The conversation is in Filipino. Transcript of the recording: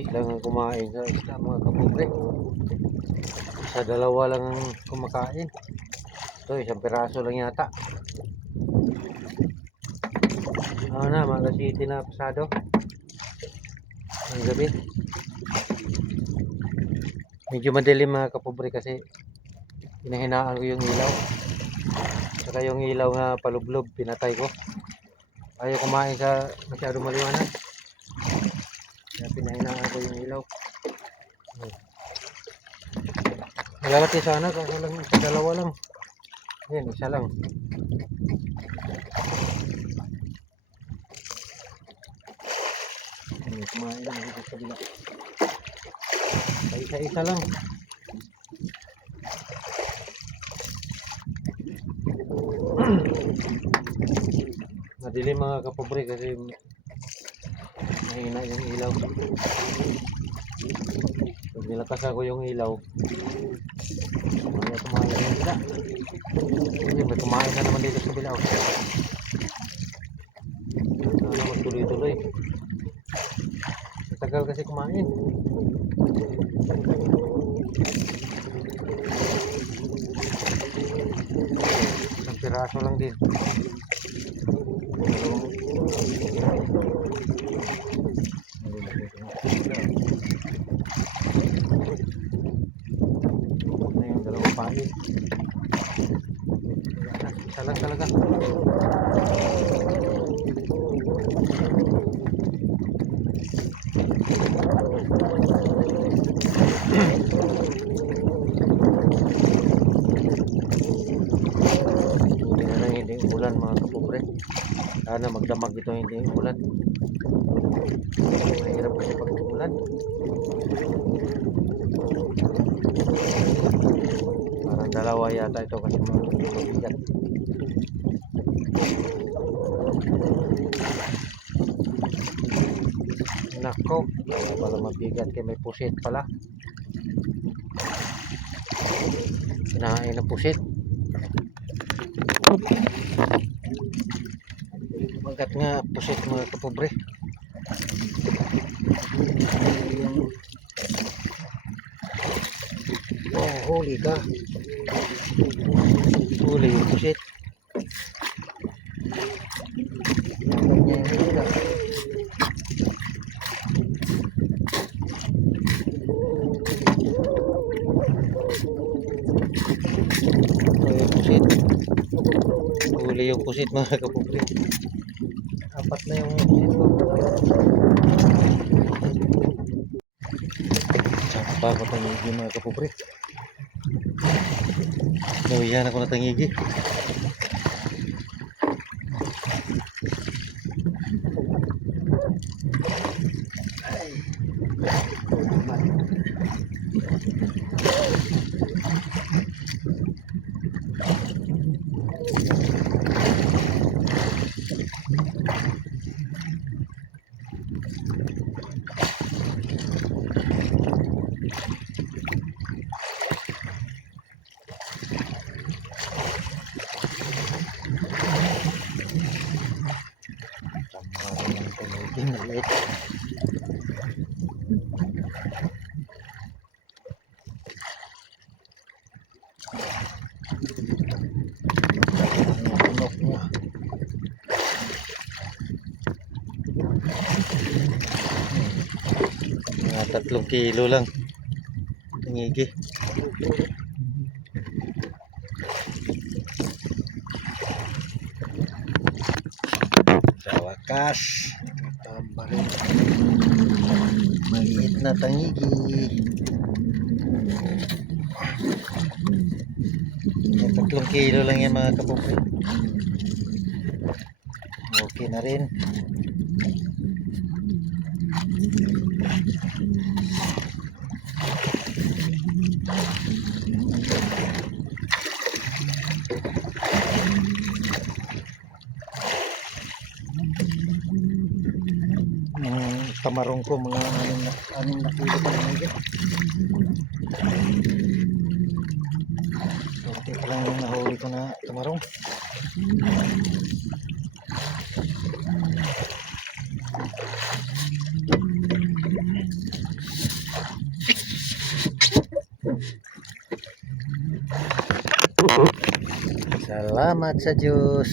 Kunti lang ang kumain sa isda mga kapobre. Isa dalawa lang ang kumakain. Ito isang piraso lang yata. Ano na mga city na pasado ang gabi. Medyo madilim mga kapobre kasi hinahinaan ko yung ilaw. Saka yung ilaw nga palublob pinatay ko. Ayaw kumain sa masyadong maliwanag. Kaya pinahinaan ko yung ilaw. Malalaki sana kasi lang isa dalawa lang. Ayan, isa lang. Ayan, kumain lang dito sa bila. Isa-isa lang. Madilim mga kapobre kasi mahina yung ilaw. Pag nilakas ako yung ilaw, may kumain na sila. Hindi, may kumain na naman dito sa bilaw. Ano magtuloy-tuloy. Matagal kasi kumain. Isang piraso lang din. Na yung dalawang pain. Isa lang talaga. Buti na lang hindi umulan mga kapobre. Sana magdamag ito hindi umulan. Mahirap kasi pag umulan. Parang dalawa yata ito kasi mabigat. Nako, wala pala mabigat kaya may pusit pala. Kinain na pusit. Magat nga pusit mga kapobre. Oh, huli ka. Huli yung pusit. Dapat niya yung huli. Huli yung pusit mga kapobre. Apat na yung pusit ko. Saka pa ako tangigi mga kapobre. Nawiyan ako na tangigi. Maliit. Mga 3 kilo lang tingigi. Sa wakas tambarin maliit na tangigi. 3 kilo lang yan mga kapobre. Okay na rin. Tamarong ko mga 6 na kilo pa lang yan. Okay pa lang yung nahuli ko na tamarong. Salamat sa Diyos.